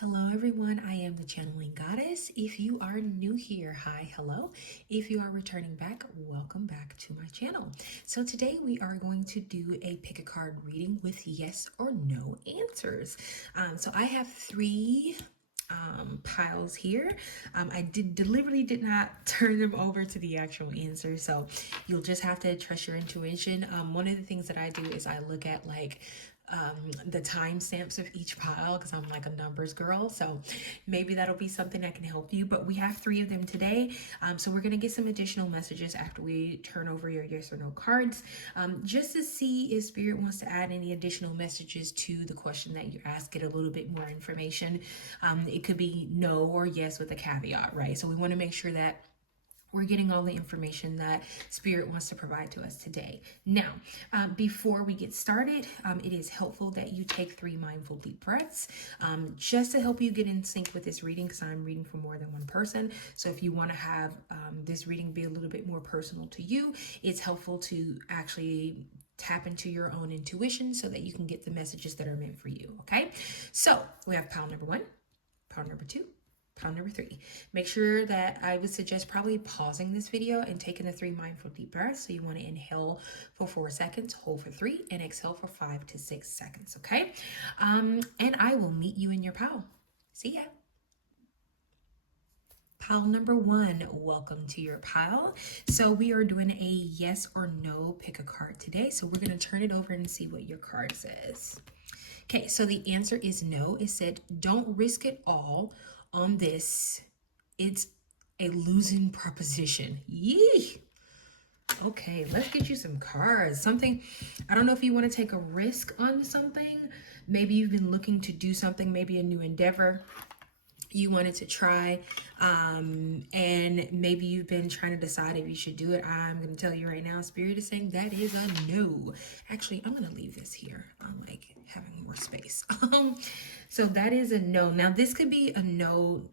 Hello everyone, I am the Channeling Goddess. If you are new here, hi, hello. If you are returning back, welcome back to my channel. So today we are going to do a pick a card reading with yes or no answers. So I have three piles here. I deliberately did not turn them over to the actual answer, so you'll just have to trust your intuition. One of the things that I do is I look at the timestamps of each pile because I'm like a numbers girl. So maybe that'll be something that can help you. But we have three of them today. So we're going to get some additional messages after we turn over your yes or no cards, just to see if Spirit wants to add any additional messages to the question that you ask, get a little bit more information. It could be no or yes with a caveat, right? So we want to make sure that we're getting all the information that Spirit wants to provide to us today. Now, before we get started, it is helpful that you take 3 mindful deep breaths, just to help you get in sync with this reading, because I'm reading for more than one person. So if you want to have this reading be a little bit more personal to you, it's helpful to actually tap into your own intuition so that you can get the messages that are meant for you, okay? So we have pile number 1, pile number 2, pile number 3. Make sure that I would suggest probably pausing this video and taking the 3 mindful deep breaths. So you want to inhale for 4 seconds, hold for 3, and exhale for 5 to 6 seconds, okay? And I will meet you in your pile. See ya. Pile number 1, welcome to your pile. So we are doing a yes or no pick a card today. So we're going to turn it over and see what your card says. Okay, so the answer is no. It said, don't risk it all on this. It's a losing proposition. Yee. Okay, let's get you some cards. Something, I don't know if you want to take a risk on something. Maybe you've been looking to do something, maybe a new endeavor you wanted to try, and maybe you've been trying to decide if you should do it. I'm going to tell you right now, Spirit is saying that is a no. Actually, I'm going to leave this here. I like having more space. So that is a no. Now this could be a no.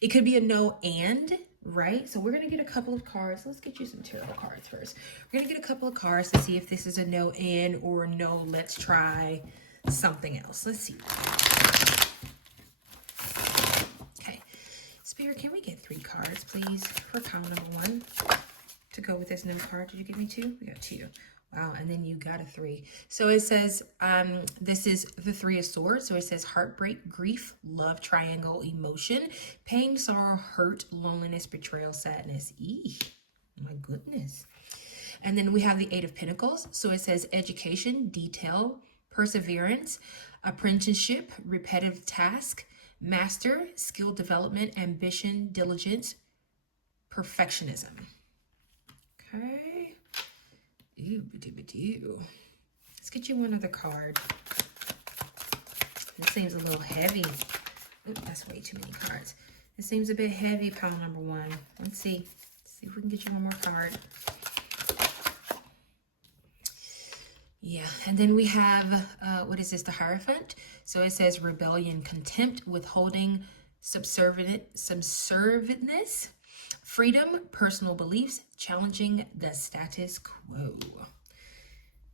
It could be a no and, right? So we're going to get a couple of cards. Let's get you some tarot cards first. We're going to get a couple of cards to see if this is a no and or no, let's try something else. Let's see. Spirit, can we get 3 cards, please, for pile number 1 to go with this no card? Did you give me 2? We got 2. Wow, and then you got a 3. So it says, this is the 3 of Swords. So it says heartbreak, grief, love triangle, emotion, pain, sorrow, hurt, loneliness, betrayal, sadness. Eeh, my goodness. And then we have the 8 of Pentacles. So it says education, detail, perseverance, apprenticeship, repetitive task, master, skill development, ambition, diligence, perfectionism. Okay. Let's get you one other card. This seems a little heavy. Ooh, that's way too many cards. It seems a bit heavy, pile number 1. Let's see. Let's see if we can get you one more card. Yeah, and then we have, what is this, the Hierophant? So it says rebellion, contempt, withholding, subservientness, freedom, personal beliefs, challenging the status quo.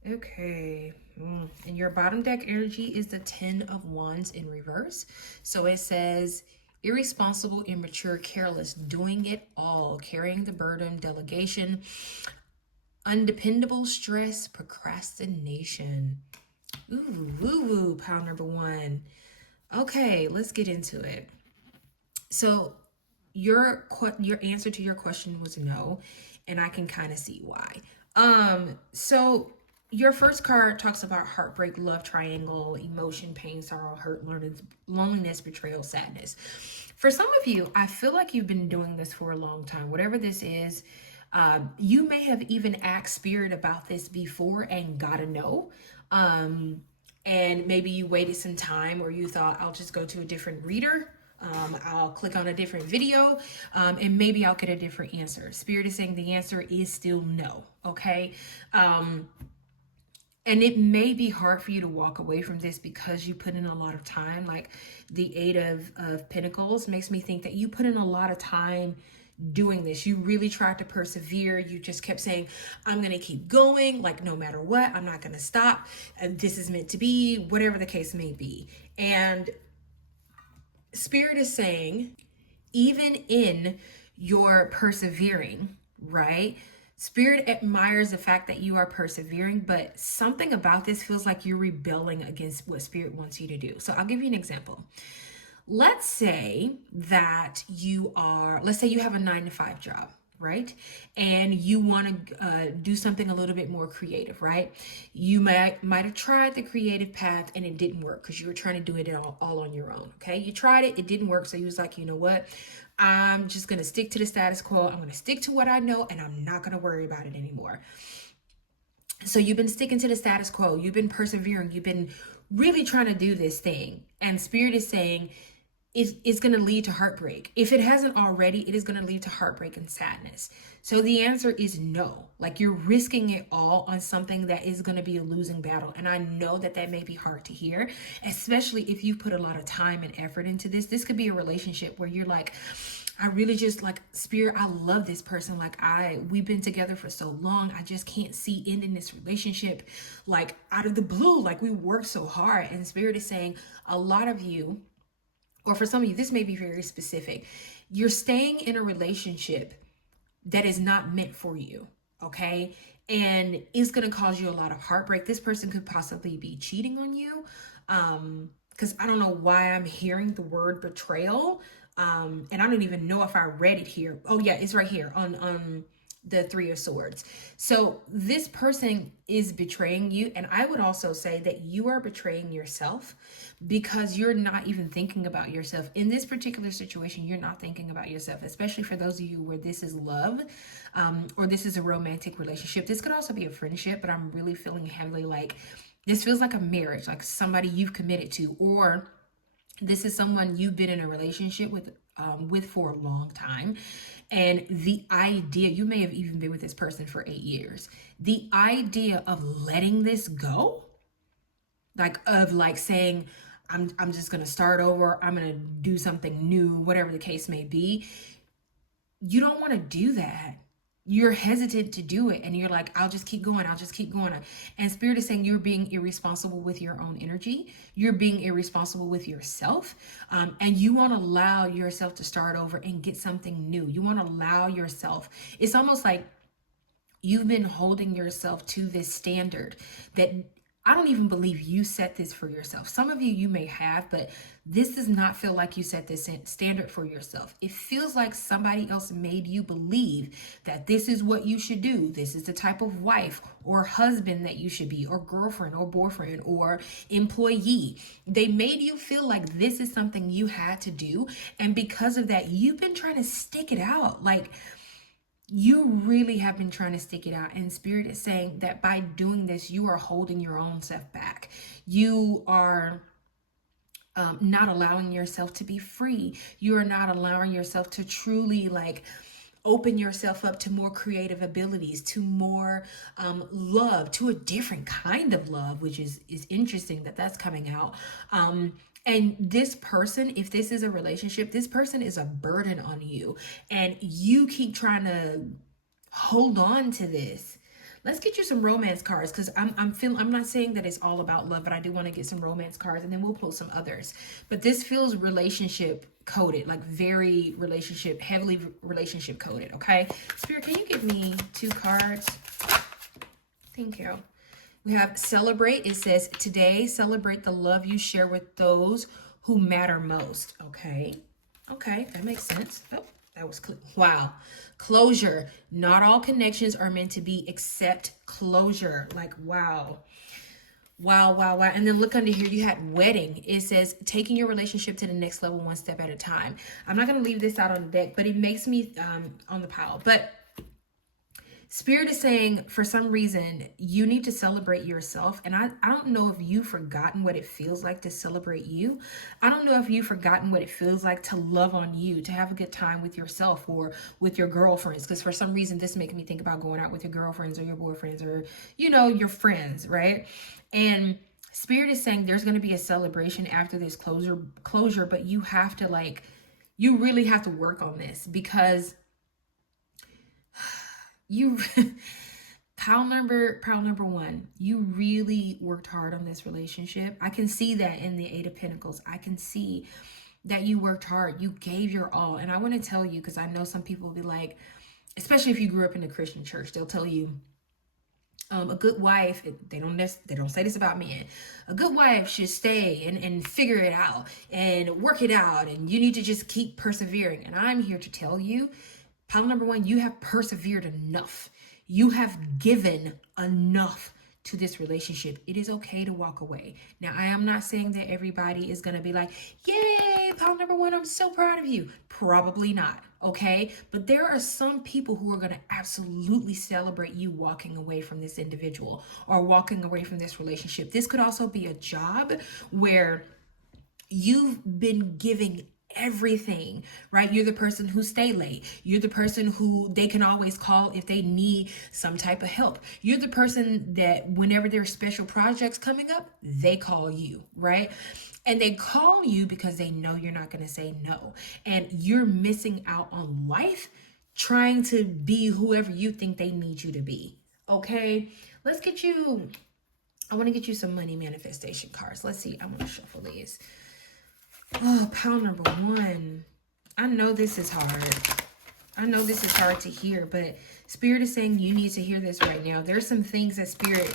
Okay, and your bottom deck energy is the 10 of Wands in reverse. So it says irresponsible, immature, careless, doing it all, carrying the burden, delegation, undependable, stress, procrastination. Ooh, woo-woo, pile number 1. Okay, let's get into it. So your answer to your question was no, and I can kind of see why. So your first card talks about heartbreak, love triangle, emotion, pain, sorrow, hurt, loneliness, betrayal, sadness. For some of you, I feel like you've been doing this for a long time. Whatever this is, you may have even asked Spirit about this before and got a no. And maybe you waited some time, or you thought, I'll just go to a different reader. I'll click on a different video, and maybe I'll get a different answer. Spirit is saying the answer is still no, okay? And it may be hard for you to walk away from this because you put in a lot of time. Like the 8 of Pentacles makes me think that you put in a lot of time doing this. You really tried to persevere. You just kept saying, I'm going to keep going, like no matter what, I'm not going to stop. And this is meant to be, whatever the case may be. And Spirit is saying, even in your persevering, right? Spirit admires the fact that you are persevering, but something about this feels like you're rebelling against what Spirit wants you to do. So I'll give you an example. Let's say that let's say you have a 9 to 5 job, right? And you want to do something a little bit more creative, right? You might have tried the creative path and it didn't work because you were trying to do it all on your own. Okay, you tried it, it didn't work, so you was like, you know what? I'm just gonna stick to the status quo. I'm gonna stick to what I know, and I'm not gonna worry about it anymore. So you've been sticking to the status quo. You've been persevering. You've been really trying to do this thing, and Spirit is saying, is going to lead to heartbreak. If it hasn't already, it is going to lead to heartbreak and sadness. So the answer is no. Like, you're risking it all on something that is going to be a losing battle. And I know that that may be hard to hear, especially if you put a lot of time and effort into this. This could be a relationship where you're like, I really just like, Spirit, I love this person. Like, we've been together for so long. I just can't see ending this relationship like out of the blue. Like, we worked so hard. And Spirit is saying, a lot of you, or for some of you, this may be very specific. You're staying in a relationship that is not meant for you, okay? And it's going to cause you a lot of heartbreak. This person could possibly be cheating on you. Because I don't know why I'm hearing the word betrayal. And I don't even know if I read it here. Oh yeah, it's right here on the 3 of Swords. So this person is betraying you, and I would also say that you are betraying yourself because you're not even thinking about yourself. In this particular situation, you're not thinking about yourself, especially for those of you where this is love, or this is a romantic relationship. This could also be a friendship, but I'm really feeling heavily like this feels like a marriage, like somebody you've committed to, or this is someone you've been in a relationship with for a long time. And the idea, you may have even been with this person for 8 years. The idea of letting this go, like saying, I'm just gonna start over, I'm gonna do something new, whatever the case may be. You don't want to do that. You're hesitant to do it, and you're like, I'll just keep going, I'll just keep going. And Spirit is saying you're being irresponsible with your own energy, you're being irresponsible with yourself, and you want to allow yourself to start over and get something new. You want to allow yourself, it's almost like you've been holding yourself to this standard that I don't even believe you set this for yourself. Some of you may have, but this does not feel like you set this standard for yourself. It feels like somebody else made you believe that this is what you should do. This is the type of wife or husband that you should be, or girlfriend or boyfriend or employee. They made you feel like this is something you had to do. And because of that, you've been trying to stick it out. Like, you really have been trying to stick it out, and Spirit is saying that by doing this, you are holding your own self back. You are not allowing yourself to be free. You are not allowing yourself to truly like open yourself up to more creative abilities, to more love, to a different kind of love, which is interesting that that's coming out. And this person, if this is a relationship, this person is a burden on you, and you keep trying to hold on to this. Let's get you some romance cards, because I'm not saying that it's all about love, but I do want to get some romance cards, and then we'll pull some others. But this feels relationship coded, like very heavily relationship coded. Okay, Spirit, can you give me 2 cards? Thank you. We have celebrate. It says, today, celebrate the love you share with those who matter most. Okay. Okay, that makes sense. Oh, that was wow. Closure. Not all connections are meant to be, except closure. Like, wow. Wow, wow, wow. And then look under here, you had wedding. It says taking your relationship to the next level, one step at a time. I'm not going to leave this out on the deck, but it makes me on the pile. But Spirit is saying, for some reason, you need to celebrate yourself. And I don't know if you've forgotten what it feels like to celebrate you. I don't know if you've forgotten what it feels like to love on you, to have a good time with yourself or with your girlfriends. Because for some reason, this makes me think about going out with your girlfriends or your boyfriends or, your friends, right? And Spirit is saying there's going to be a celebration after this closure, but you have to you really have to work on this, because you pile number 1, you really worked hard on this relationship. I can see that in the 8 of Pentacles. I can see that you worked hard, you gave your all. And I want to tell you, because I know some people will be like, especially if you grew up in a Christian church, they'll tell you, a good wife, they don't say this about men. A good wife should stay and figure it out and work it out, and you need to just keep persevering. And I'm here to tell you, pile number one, you have persevered enough. You have given enough to this relationship. It is okay to walk away. Now, I am not saying that everybody is going to be like, yay, pile number one, I'm so proud of you. Probably not. Okay. But there are some people who are going to absolutely celebrate you walking away from this individual or walking away from this relationship. This could also be a job where you've been giving everything, right? You're the person who stay late. You're the person who they can always call if they need some type of help. You're the person that whenever there's special projects coming up, they call you, right? And they call you because they know you're not going to say no. And you're missing out on life trying to be whoever you think they need you to be. Okay? I want to get you some money manifestation cards. Let's see. I'm going to shuffle these. Oh, pile number one. I know this is hard. I know this is hard to hear, but Spirit is saying you need to hear this right now. There's some things that Spirit,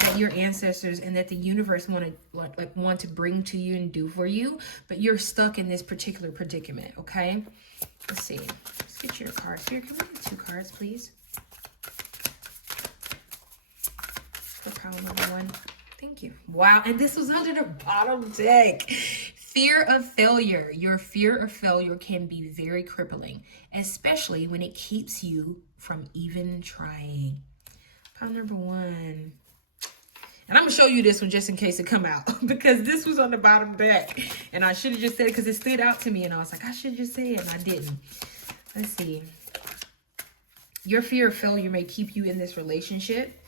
that your ancestors and that the universe want to bring to you and do for you, but you're stuck in this particular predicament, okay? Let's see. Let's get your cards here. Can we get 2 cards, please? For pile number one. Thank you. Wow. And this was under the bottom deck. Fear of failure. Your fear of failure can be very crippling, especially when it keeps you from even trying. Pile number one. And I'm going to show you this one just in case it come out because this was on the bottom deck. And I should have just said it because it stood out to me. And I was like, I should just say it. And I didn't. Let's see. Your fear of failure may keep you in this relationship.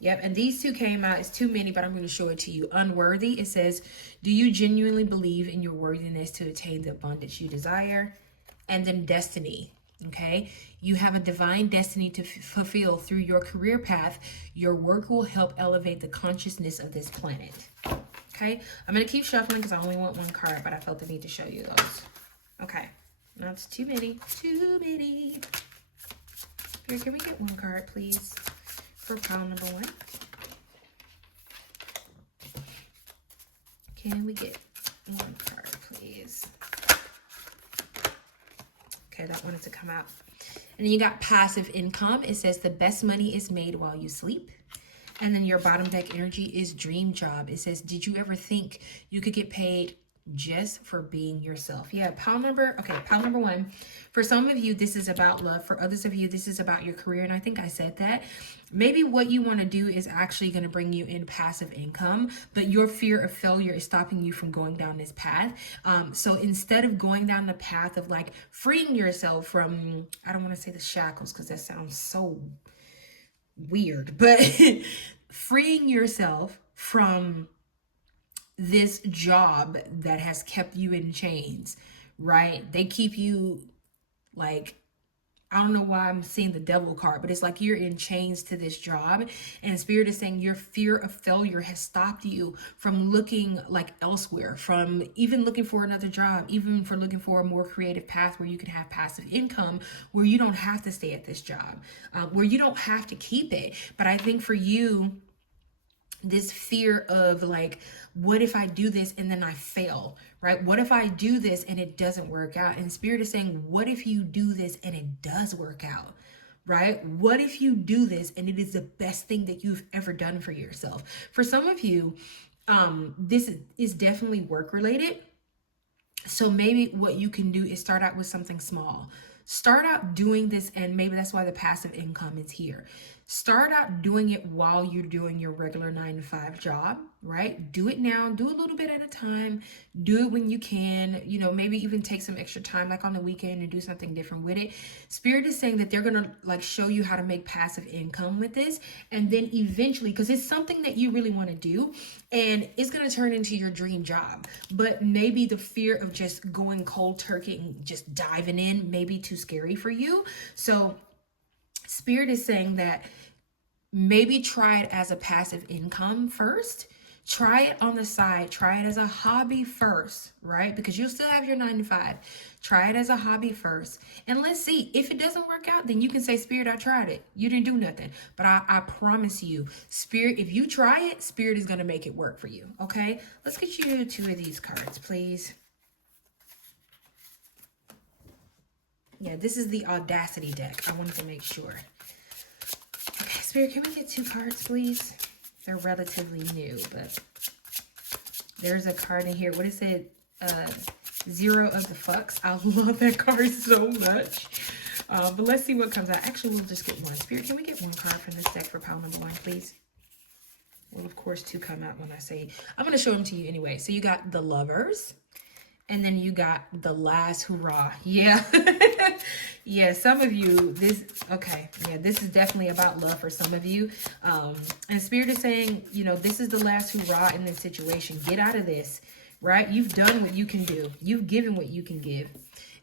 Yep, and these 2 came out. It's too many, but I'm going to show it to you. Unworthy, it says, do you genuinely believe in your worthiness to attain the abundance you desire? And then destiny, okay? You have a divine destiny to fulfill through your career path. Your work will help elevate the consciousness of this planet, okay? I'm going to keep shuffling because I only want 1 card, but I felt the need to show you those. Okay, now it's too many. Here, can we get 1 card, please? For pile number one. Can we get 1 card, please? Okay, that wanted to come out. And then you got passive income. It says the best money is made while you sleep. And then your bottom deck energy is dream job. It says, did you ever think you could get paid just for being yourself? Yeah, pile number one. For some of you, this is about love. For others of you, this is about your career. And I think I said that. Maybe what you want to do is actually going to bring you in passive income, but your fear of failure is stopping you from going down this path. So instead of going down the path of like freeing yourself from, I don't want to say the shackles because that sounds so weird, but freeing yourself from this job that has kept you in chains, right? They keep you like, I don't know why I'm seeing the devil card, but it's like you're in chains to this job. And Spirit is saying your fear of failure has stopped you from looking like elsewhere, from even looking for another job, even for looking for a more creative path where you can have passive income, where you don't have to stay at this job, where you don't have to keep it. But I think for you, this fear of like, what if I do this and then I fail, right? What if I do this and it doesn't work out? And Spirit is saying, what if you do this and it does work out, right? What if you do this and it is the best thing that you've ever done for yourself? For some of you, this is definitely work related. So maybe what you can do is start out with something small. Start out doing this, and maybe that's why the passive income is here. Start out doing it while you're doing your regular 9-to-5 job, right? Do it now, do a little bit at a time, do it when you can, you know, maybe even take some extra time, like on the weekend, and do something different with it. Spirit is saying that they're going to like show you how to make passive income with this. And then eventually, because it's something that you really want to do, and it's going to turn into your dream job. But maybe the fear of just going cold turkey and just diving in may be too scary for you. So Spirit is saying that maybe try it as a passive income first Try it on the side. Try it as a hobby first, right? Because you'll still have your 9 to 5. Try it as a hobby first. And let's see. If it doesn't work out, then you can say, Spirit, I tried it. You didn't do nothing. But I promise you, Spirit, if you try it, Spirit is going to make it work for you. Okay? Let's get you 2 of these cards, please. Yeah, this is the Audacity deck. I wanted to make sure. Okay, Spirit, can we get 2 cards, please? They're relatively new, but there's a card in here. What is it? 0 of the fucks. I love that card so much. But let's see what comes out. Actually, we'll just get 1. Spirit, can we get 1 card from this deck for pile number 1, please? Well, of course, 2 come out when I say. I'm going to show them to you anyway. So you got the Lovers. And then you got the Last Hurrah. Yeah. Yeah, some of you, okay. Yeah, this is definitely about love for some of you. And Spirit is saying, you know, this is the last hurrah in this situation. Get out of this, right? You've done what you can do. You've given what you can give.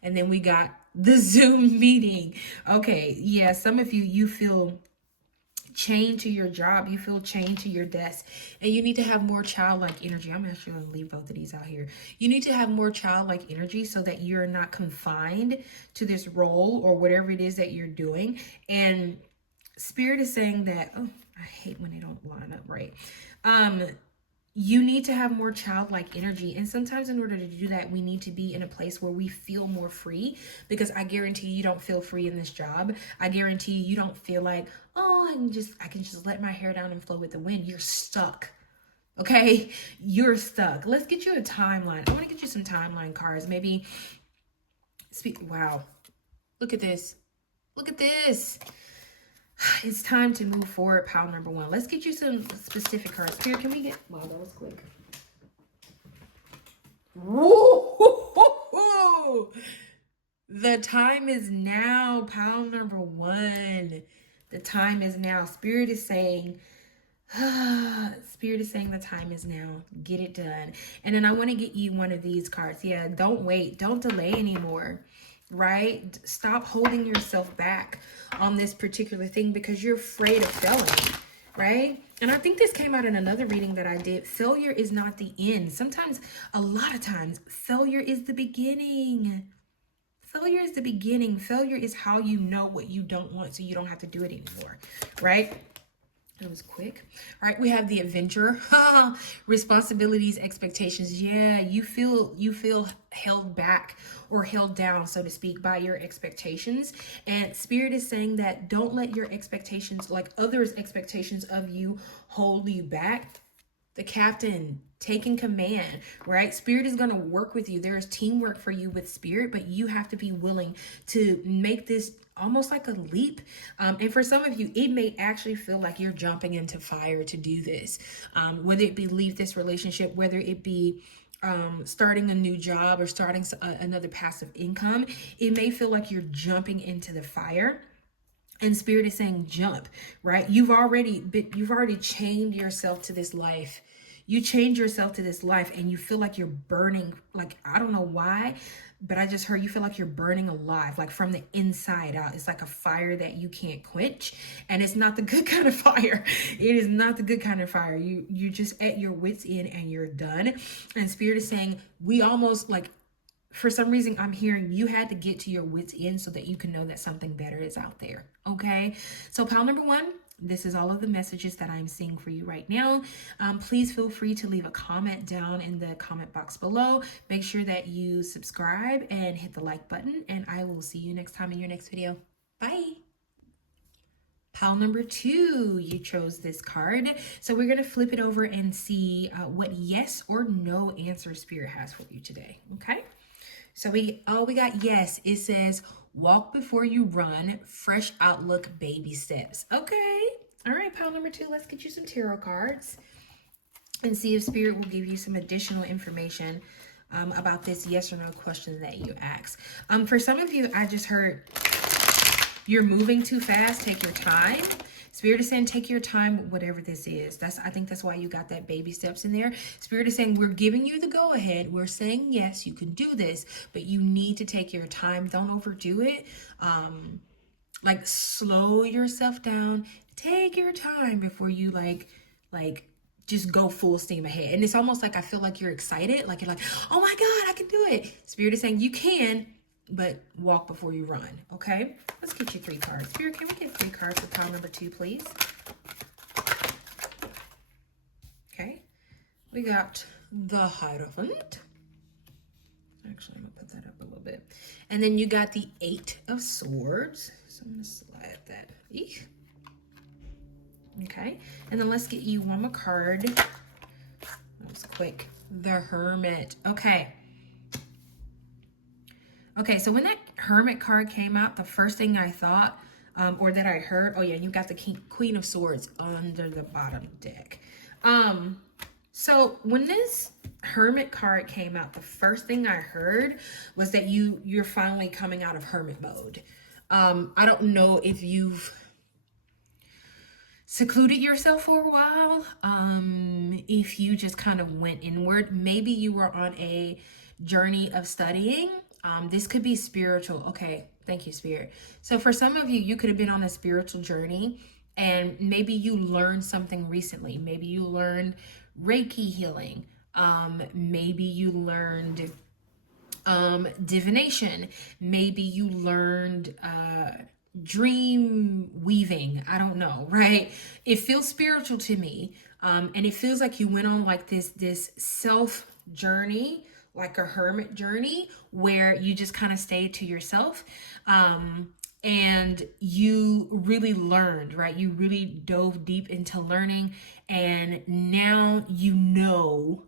And then we got the Zoom meeting. Okay, yeah, some of you, you feel chained to your job, you feel chained to your desk, and you need to have more childlike energy. I'm actually going to leave both of these out here. You need to have more childlike energy so that you're not confined to this role or whatever it is that you're doing. And Spirit is saying that, oh, I hate when they don't line up right. You need to have more childlike energy. And sometimes in order to do that, we need to be in a place where we feel more free, because I guarantee you don't feel free in this job. I guarantee you don't feel like, oh, I can just let my hair down and flow with the wind. You're stuck. Okay? You're stuck. Let's get you a timeline. I want to get you some timeline cards. Maybe wow. Look at this. Look at this. It's time to move forward, pile number 1. Let's get you some specific cards. Here, can we get... Wow, that was quick. Woo! The time is now, pile number 1. The time is now. Spirit is saying the time is now. Get it done. And then I want to get you one of these cards. Yeah, don't wait. Don't delay anymore. Right? Stop holding yourself back on this particular thing because you're afraid of failing, right? And I think this came out in another reading that I did. Failure is not the end. Sometimes, a lot of times, failure is the beginning. Failure is the beginning. Failure is how you know what you don't want so you don't have to do it anymore, right? That was quick. All right, we have the Adventurer. Responsibilities, expectations. Yeah, you feel held back or held down, so to speak, by your expectations. And Spirit is saying that don't let your expectations, like others' expectations of you, hold you back. The Captain, taking command, right? Spirit is going to work with you. There is teamwork for you with Spirit, but you have to be willing to make this almost like a leap. And for some of you, it may actually feel like you're jumping into fire to do this. Whether it be leave this relationship, whether it be starting a new job or starting another passive income, it may feel like you're jumping into the fire. And Spirit is saying jump, right? You've already chained yourself to this life. You chained yourself to this life and you feel like you're burning, like, I don't know why, but I just heard you feel like you're burning alive, like from the inside out. It's like a fire that you can't quench, and it's not the good kind of fire. It is not the good kind of fire. You're just at your wit's end and you're done. And Spirit is saying, we almost, like, for some reason, I'm hearing you had to get to your wit's end so that you can know that something better is out there. Okay. So pile number 1, this is all of the messages that I'm seeing for you right now. Please feel free to leave a comment down in the comment box below. Make sure that you subscribe and hit the like button, and I will see you next time in your next video. Bye. Pile number 2, you chose this card. So we're going to flip it over and see what yes or no answer Spirit has for you today. Okay. So we got yes. It says, walk before you run, fresh outlook, baby steps. Okay. All right, pile number 2, let's get you some tarot cards and see if Spirit will give you some additional information about this yes or no question that you asked. For some of you, I just heard you're moving too fast. Take your time. Spirit is saying take your time, whatever this is. I think that's why you got that baby steps in there. Spirit is saying we're giving you the go ahead. We're saying yes, you can do this, but you need to take your time. Don't overdo it. Like, slow yourself down. Take your time before you like just go full steam ahead. And it's almost like I feel like you're excited. Like you're like, oh my God, I can do it. Spirit is saying you can, but walk before you run. Okay, let's get you 3 cards. Spirit, can we get 3 cards for pile number 2, please? Okay, we got the Hierophant. Actually, I'm gonna put that up a little bit. And then you got the 8 of Swords. So I'm gonna slide that. Eek. Okay, and then let's get you one more card. That was quick. The Hermit. Okay. Okay, so when that Hermit card came out, the first thing I thought, or that I heard, oh yeah, you got the Queen of Swords under the bottom deck. So when this Hermit card came out, the first thing I heard was that you're finally coming out of hermit mode. I don't know if you've secluded yourself for a while, if you just kind of went inward. Maybe you were on a journey of studying. This could be spiritual. Okay, thank you, Spirit. So for some of you, you could have been on a spiritual journey, and maybe you learned something recently. Maybe you learned Reiki healing. Maybe you learned divination. Maybe you learned dream weaving. I don't know, right? It feels spiritual to me, and it feels like you went on like this self journey, like a hermit journey, where you just kind of stayed to yourself, and you really learned, right? You really dove deep into learning, and now you know.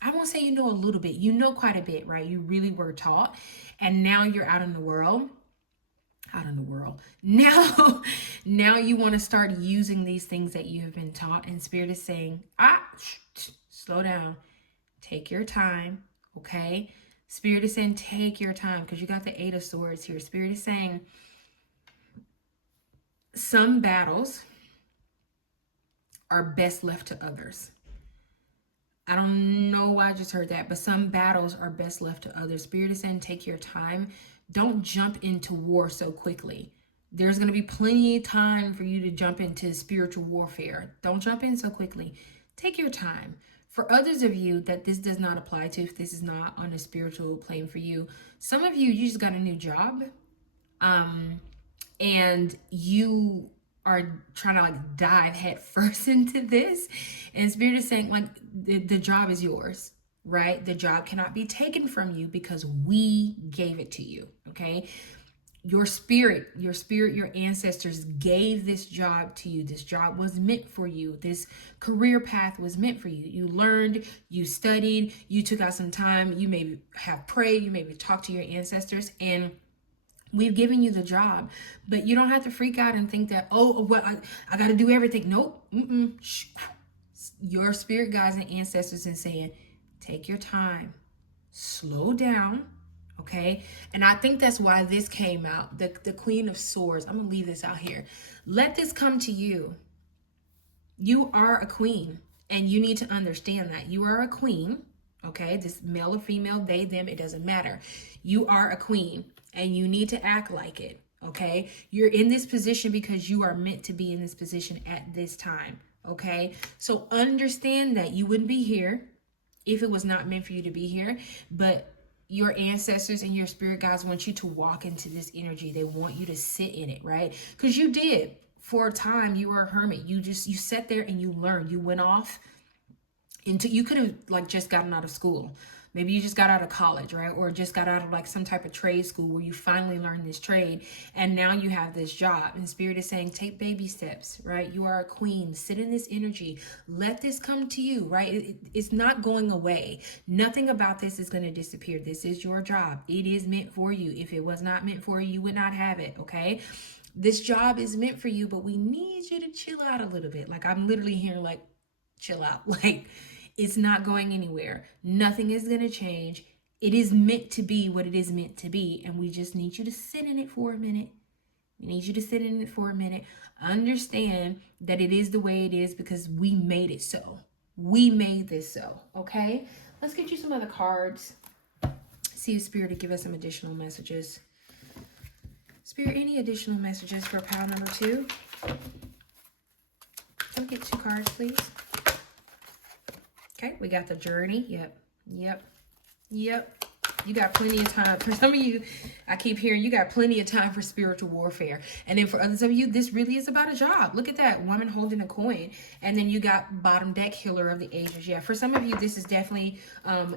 I won't say you know a little bit, you know quite a bit, right? You really were taught, and now you're out in the world. Now you want to start using these things that you have been taught, and Spirit is saying, slow down, take your time, okay? Spirit is saying, take your time, because you got the 8 of Swords here. Spirit is saying, some battles are best left to others. I don't know why I just heard that, but some battles are best left to others. Spirit is saying, take your time. Don't jump into war so quickly. There's going to be plenty of time for you to jump into spiritual warfare. Don't jump in so quickly. Take your time. For others of you that this does not apply to, if this is not on a spiritual plane for you, some of you just got a new job, and you are trying to like dive head first into this, and Spirit is saying like the job is yours, right? The job cannot be taken from you because we gave it to you. Okay, your spirit, your ancestors gave this job to you. This job was meant for you. This career path was meant for you. You learned, you studied, you took out some time, you maybe have prayed, you maybe talked to your ancestors, and we've given you the job. But you don't have to freak out and think that, oh, well, I got to do everything. Nope. Shh. Your spirit guides and ancestors are saying, take your time, slow down, okay? And I think that's why this came out, the Queen of Swords. I'm going to leave this out here. Let this come to you. You are a queen, and you need to understand that. You are a queen, okay? This male or female, they, them, it doesn't matter. You are a queen, and you need to act like it, okay? You're in this position because you are meant to be in this position at this time, okay? So understand that you wouldn't be here if it was not meant for you to be here, but your ancestors and your spirit guides want you to walk into this energy. They want you to sit in it, right? Because you did. For a time, you were a hermit. You sat there and you learned. You went off into, you could have like just gotten out of school. Maybe you just got out of college, right? Or just got out of like some type of trade school where you finally learned this trade, and now you have this job. And Spirit is saying, take baby steps, right? You are a queen. Sit in this energy. Let this come to you, right? It's not going away. Nothing about this is going to disappear. This is your job. It is meant for you. If it was not meant for you, you would not have it, okay? This job is meant for you, but we need you to chill out a little bit. Like I'm literally here like, chill out. Like, it's not going anywhere. Nothing is going to change. It is meant to be what it is meant to be. And we just need you to sit in it for a minute. We need you to sit in it for a minute. Understand that it is the way it is because we made it so. We made this so. Okay? Let's get you some other cards. See if Spirit to give us some additional messages. Spirit, any additional messages for pile number 2? Can we get 2 cards, please? Okay, we got the journey. Yep, yep, yep. You got plenty of time. For some of you, I keep hearing you got plenty of time for spiritual warfare. And then for others of you, this really is about a job. Look at that woman holding a coin. And then you got bottom deck, healer of the ages. Yeah, for some of you, this is definitely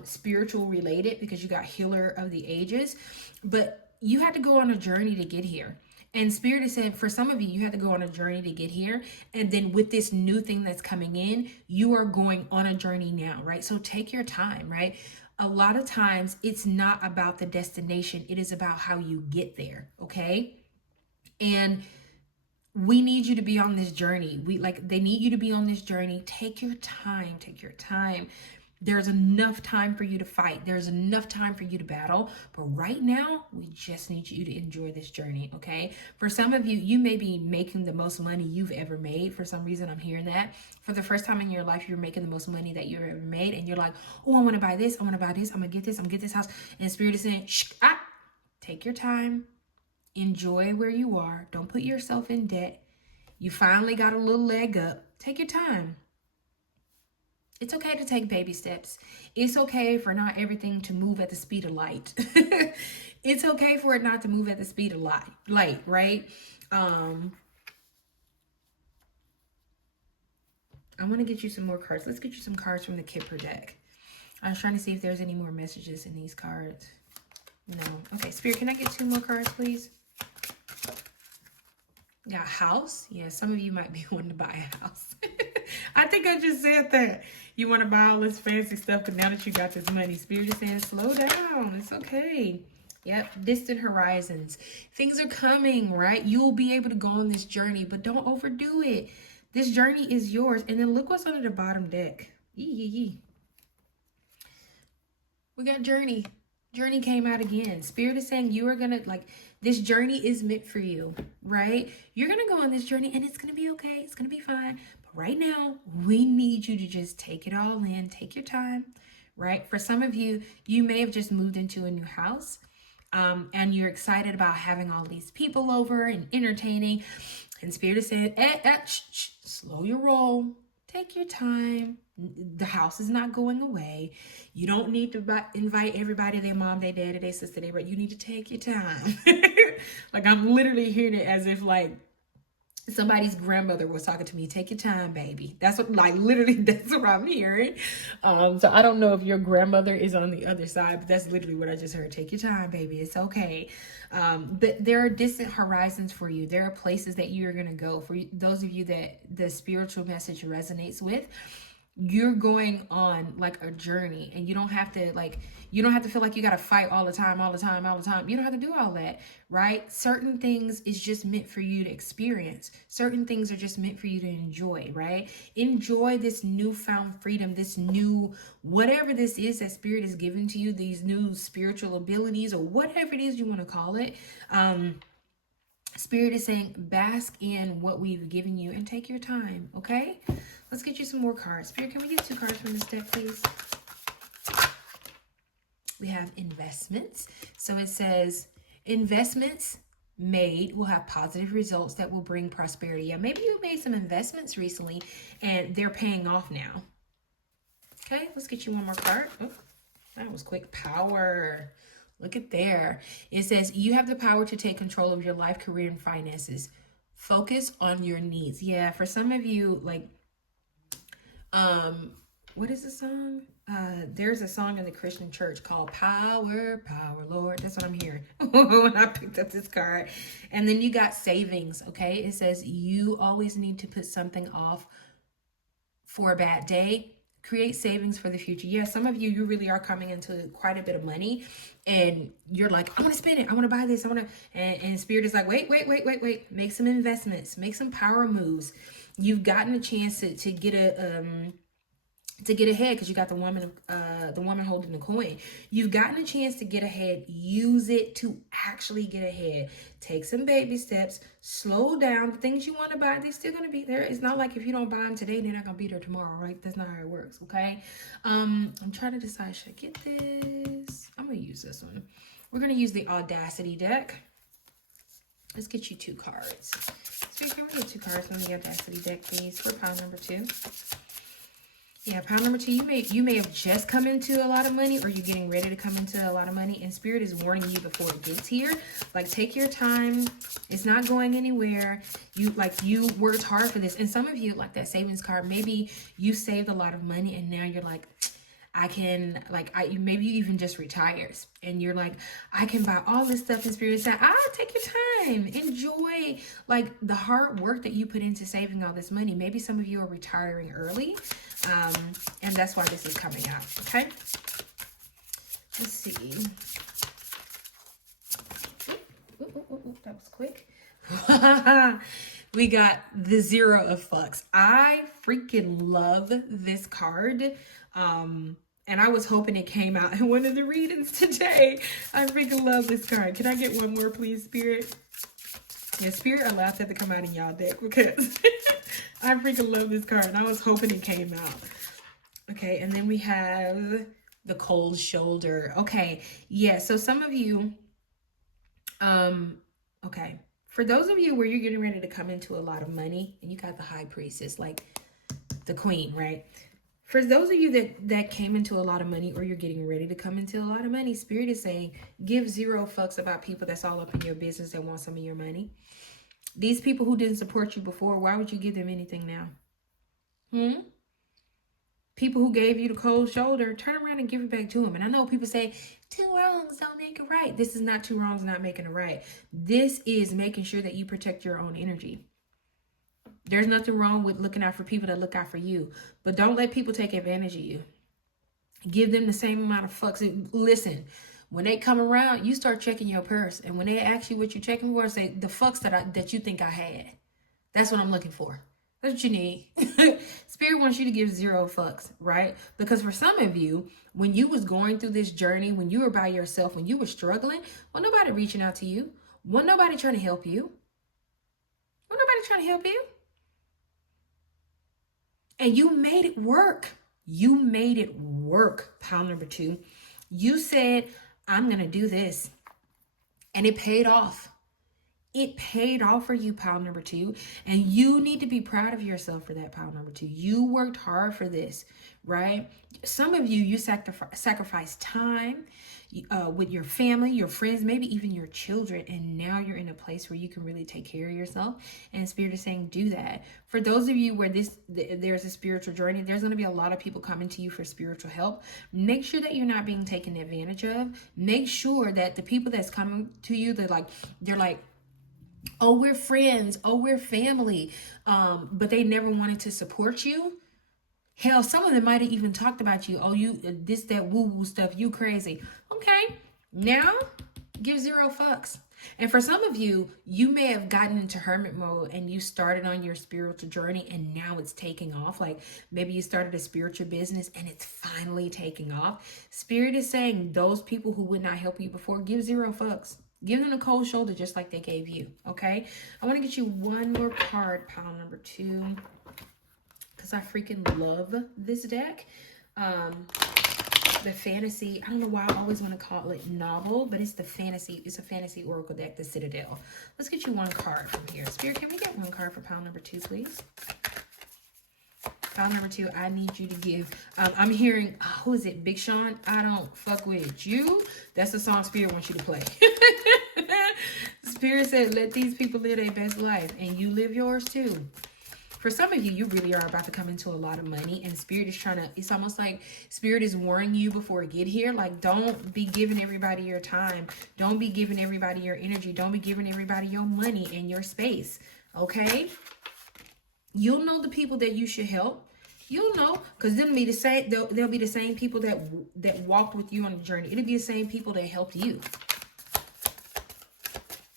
spiritual related because you got healer of the ages. But you had to go on a journey to get here. And Spirit is saying for some of you, you had to go on a journey to get here. And then with this new thing that's coming in, you are going on a journey now, right? So take your time, right? A lot of times it's not about the destination. It is about how you get there. Okay. And we need you to be on this journey. They need you to be on this journey. Take your time. Take your time. There's enough time for you to fight. There's enough time for you to battle. But right now, we just need you to enjoy this journey, okay? For some of you, you may be making the most money you've ever made. For some reason, I'm hearing that. For the first time in your life, you're making the most money that you've ever made. And you're like, oh, I want to buy this. I want to buy this. I'm going to get this. I'm going to get this house. And Spirit is saying, shh, take your time. Enjoy where you are. Don't put yourself in debt. You finally got a little leg up. Take your time. It's okay to take baby steps. It's okay for not everything to move at the speed of light. It's okay for it not to move at the speed of light, right? I want to get you some more cards. Let's get you some cards from the Kipper deck. I was trying to see if there's any more messages in these cards. No. Okay, Spirit, can I get 2 more cards, please? Got house. Yeah, some of you might be wanting to buy a house. I think I just said that. You want to buy all this fancy stuff, but now that you got this money, Spirit is saying, slow down. It's okay. Yep, distant horizons. Things are coming, right? You'll be able to go on this journey, but don't overdo it. This journey is yours. And then look what's under the bottom deck. We got journey. Journey came out again. Spirit is saying you are going to, this journey is meant for you, right? You're going to go on this journey and it's going to be okay. It's going to be fine. But right now, we need you to just take it all in. Take your time, right? For some of you, you may have just moved into a new house and you're excited about having all these people over and entertaining. And Spirit is saying, slow your roll. Take your time. The house is not going away. You don't need to invite everybody, their mom, their daddy, their sister, their brother. You need to take your time. I'm literally hearing it as if somebody's grandmother was talking to me. Take your time, baby. That's what, literally, that's what I'm hearing. So I don't know if your grandmother is on the other side, but that's literally what I just heard. Take your time, baby. It's okay. But there are distant horizons for you. There are places that you're going to go. For those of you that the spiritual message resonates with, you're going on a journey, and you don't have to feel like you got to fight all the time. You don't have to do all that, right? Certain things is just meant for you to experience. Certain things are just meant for you to enjoy, right? Enjoy this newfound freedom, this new, whatever this is that Spirit is giving to you, these new spiritual abilities or whatever it is you want to call it. Spirit is saying, bask in what we've given you and take your time, okay? Let's get you some more cards. Spirit, can we get 2 cards from this deck, please? We have investments. So it says, investments made will have positive results that will bring prosperity. Yeah, maybe you made some investments recently and they're paying off now. Okay, let's get you one more card. Oh, that was quick. Power. Look at there. It says, you have the power to take control of your life, career, and finances. Focus on your needs. Yeah, for some of you, what is the song? There's a song in the Christian church called Power, Power, Lord. That's what I'm hearing when I picked up this card. And then you got savings, okay? It says you always need to put something off for a bad day. Create savings for the future. Yeah, some of you really are coming into quite a bit of money and you're like, I want to spend it. I want to buy this. And Spirit is like, wait. Make some investments. Make some power moves. You've gotten a chance to get ahead because you got the woman holding the coin. You've gotten a chance to get ahead. Use it to actually get ahead. Take some baby steps. Slow down. The things you want to buy, they're still going to be there. It's not like if you don't buy them today, they're not going to be there tomorrow, right? That's not how it works, okay? I'm trying to decide, should I get this? I'm going to use this one. We're going to use the Audacity deck. Let's get you 2 cards. So can we get 2 cards from the Audacity deck, please, for pile number 2? Yeah, pile number 2, you may have just come into a lot of money, or you're getting ready to come into a lot of money, and Spirit is warning you before it gets here. Like, take your time. It's not going anywhere. You worked hard for this. And some of you, like that savings card, maybe you saved a lot of money and now you're like, maybe you even just retired and you're like, I can buy all this stuff in Spirit. Take your time, enjoy like the hard work that you put into saving all this money. Maybe some of you are retiring early, and that's why this is coming out. Okay, let's see. That was quick. We got the 0 of fucks. I freaking love this card. And I was hoping it came out in one of the readings today. I freaking love this card. Can I get one more, please, Spirit? Yeah, Spirit allowed that to come out in y'all deck because I freaking love this card. And I was hoping it came out. Okay, and then we have the cold shoulder. Okay, yeah, so some of you, okay. For those of you where you're getting ready to come into a lot of money and you got the high priestess, like the queen, right? For those of you that came into a lot of money, or you're getting ready to come into a lot of money, Spirit is saying, give 0 fucks about people that's all up in your business that want some of your money. These people who didn't support you before, why would you give them anything now? People who gave you the cold shoulder, turn around and give it back to them. And I know people say, 2 wrongs don't make it right. This is not 2 wrongs not making it right. This is making sure that you protect your own energy. There's nothing wrong with looking out for people that look out for you. But don't let people take advantage of you. Give them the same amount of fucks. Listen, when they come around, you start checking your purse. And when they ask you what you're checking for, say, the fucks that you think I had. That's what I'm looking for. That's what you need. Spirit wants you to give 0 fucks, right? Because for some of you, when you was going through this journey, when you were by yourself, when you were struggling, well, nobody reaching out to you. Well, nobody trying to help you. Well, nobody trying to help you. And you made it work. You made it work, pile number 2. You said, I'm going to do this. And it paid off. It paid off for you, pile number 2. And you need to be proud of yourself for that, pile number 2. You worked hard for this, right? Some of you sacrificed time with your family, your friends, maybe even your children. And now you're in a place where you can really take care of yourself. And Spirit is saying, do that. For those of you where there's a spiritual journey, there's going to be a lot of people coming to you for spiritual help. Make sure that you're not being taken advantage of. Make sure that the people that's coming to you, they're like, oh, we're friends. Oh, we're family. But they never wanted to support you. Hell, some of them might have even talked about you. Oh, you this, that woo-woo stuff. You crazy. Okay, now give 0 fucks. And for some of you, you may have gotten into hermit mode and you started on your spiritual journey and now it's taking off. Like maybe you started a spiritual business and it's finally taking off. Spirit is saying those people who would not help you before, give 0 fucks. Give them a cold shoulder just like they gave you, okay? I want to get you one more card, pile number 2, because I freaking love this deck. The fantasy, I don't know why I always want to call it novel, but it's a fantasy oracle deck, the Citadel. Let's get you one card from here. Spirit, can we get one card for pile number 2, please? Pile number 2, I need you to give, I'm hearing, who is it, Big Sean? I don't fuck with you. That's the song Spirit wants you to play. Spirit said, let these people live their best life, and you live yours too. For some of you, you really are about to come into a lot of money, and Spirit is trying to, it's almost like Spirit is warning you before it get here. Like, don't be giving everybody your time. Don't be giving everybody your energy. Don't be giving everybody your money and your space, okay? You'll know the people that you should help. You'll know, because they'll be the same people that walked with you on the journey. It'll be the same people that helped you.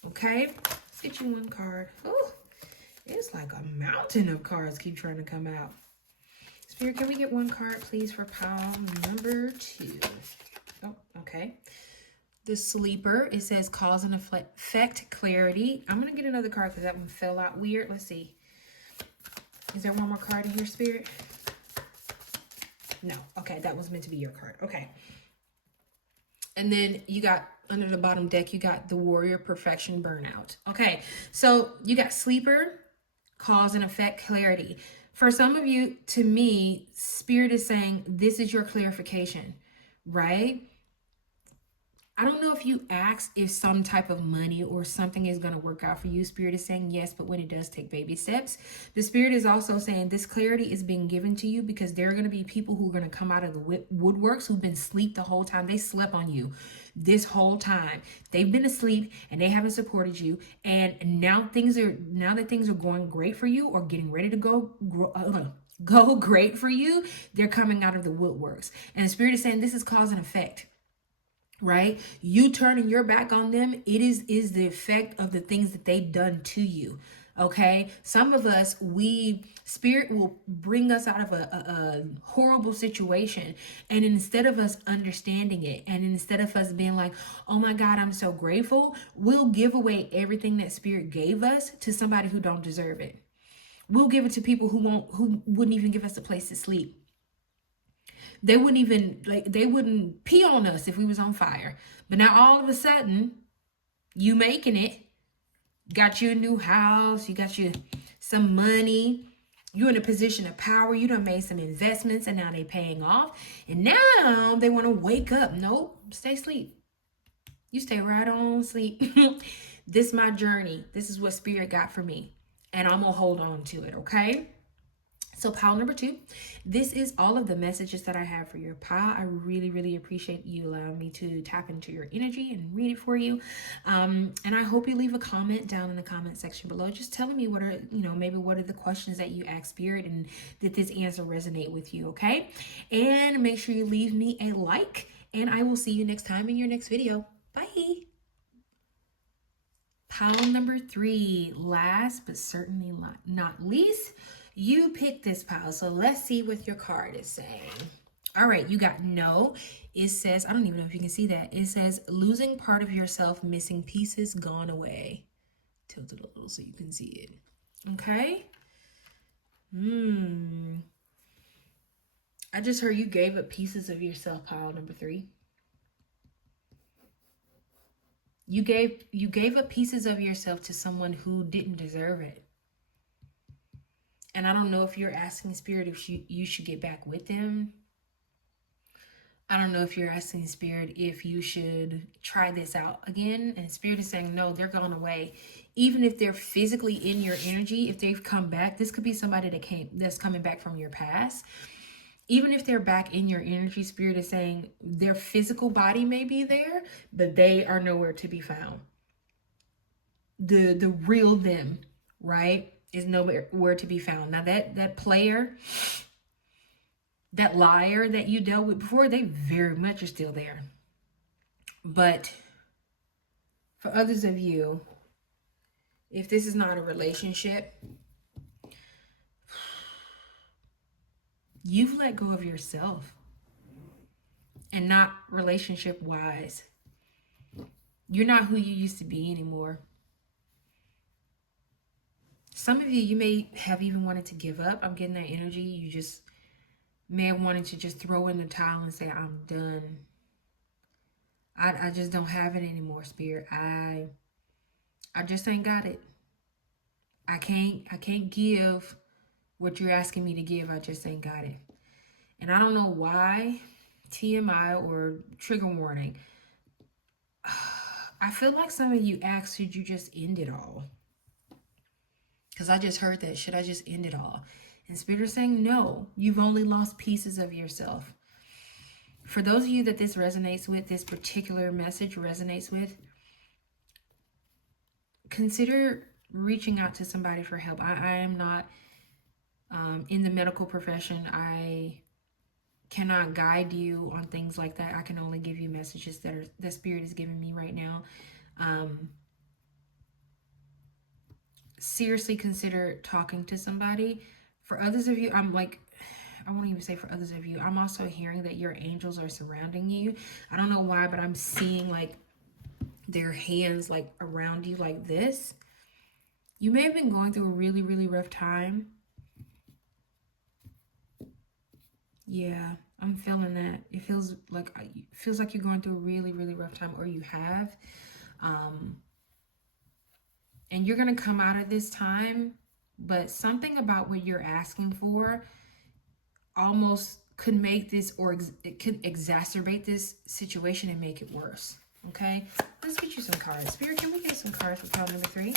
Okay? Let's get you one card. Oh, it's like a mountain of cards keep trying to come out. Spirit, can we get one card, please, for pile number 2? Oh, okay. The Sleeper, it says cause and effect clarity. I'm going to get another card because that one fell out weird. Let's see. Is there one more card in here, Spirit? No. Okay, that was meant to be your card. Okay. And then you got, under the bottom deck, you got the Warrior Perfection Burnout. Okay, so you got Sleeper, cause and effect clarity. For some of you, to me, Spirit is saying this is your clarification, right? I don't know if you asked if some type of money or something is going to work out for you. Spirit is saying yes, but when it does, take baby steps. The Spirit is also saying this clarity is being given to you because there are going to be people who are going to come out of the woodworks who've been asleep the whole time. They slept on you this whole time. They've been asleep and they haven't supported you. And now that things are going great for you or getting ready to go great for you, they're coming out of the woodworks. And the Spirit is saying this is cause and effect. Right? You turning your back on them, it is the effect of the things that they've done to you. Okay, some of us, Spirit will bring us out of a horrible situation, and instead of us understanding it, and instead of us being like, oh my God, I'm so grateful, we'll give away everything that Spirit gave us to somebody who don't deserve it. We'll give it to people who wouldn't even give us a place to sleep. They wouldn't pee on us if we was on fire. But now all of a sudden, you making it, got you a new house, you got you some money, you're in a position of power, you done made some investments and now they paying off. And now they want to wake up. Nope, stay asleep. You stay right on sleep. This is my journey. This is what Spirit got for me. And I'm going to hold on to it, okay? So pile number 2, this is all of the messages that I have for your pile. I really, really appreciate you allowing me to tap into your energy and read it for you. And I hope you leave a comment down in the comment section below. Just telling me what are, maybe what are the questions that you ask Spirit and did this answer resonate with you, okay? And make sure you leave me a like and I will see you next time in your next video. Bye. Pile number 3, last but certainly not least, you picked this pile. So let's see what your card is saying. All right, you got no. It says, I don't even know if you can see that. It says losing part of yourself, missing pieces, gone away. Tilt it a little so you can see it. Okay. I just heard you gave up pieces of yourself, pile number 3. You gave up pieces of yourself to someone who didn't deserve it. And I don't know if you're asking Spirit if you should get back with them. I don't know if you're asking Spirit if you should try this out again. And Spirit is saying, no, they're gone away. Even if they're physically in your energy, if they've come back, this could be somebody that's coming back from your past. Even if they're back in your energy, Spirit is saying their physical body may be there, but they are nowhere to be found. The real them, right, is nowhere to be found. Now that player, that liar that you dealt with before, they very much are still there. But for others of you, if this is not a relationship, you've let go of yourself and not relationship wise. You're not who you used to be anymore. Some of you may have even wanted to give up. I'm getting that energy. You just may have wanted to just throw in the towel and say, I'm done. I just don't have it anymore, Spirit. I just ain't got it. I can't give what you're asking me to give. I just ain't got it. And I don't know why, TMI or trigger warning. I feel like some of you asked, should you just end it all? Because I just heard that. Should I just end it all? And Spirit is saying, no, you've only lost pieces of yourself. For those of you that this resonates with, this particular message resonates with, consider reaching out to somebody for help. I am not in the medical profession. I cannot guide you on things like that. I can only give you messages that Spirit is giving me right now. Seriously consider talking to somebody. For others of you, I won't even say for others of you, I'm also hearing that your angels are surrounding you. I don't know why, but I'm seeing like their hands like around you like this. You may have been going through a really, really rough time. Yeah, I'm feeling that. It feels like you're going through a really, really rough time, or you have. And you're going to come out of this time but something about what you're asking for almost could make this, or it could exacerbate this situation and make it worse. Okay, let's get you some cards. Spirit, can we get some cards for pile number 3?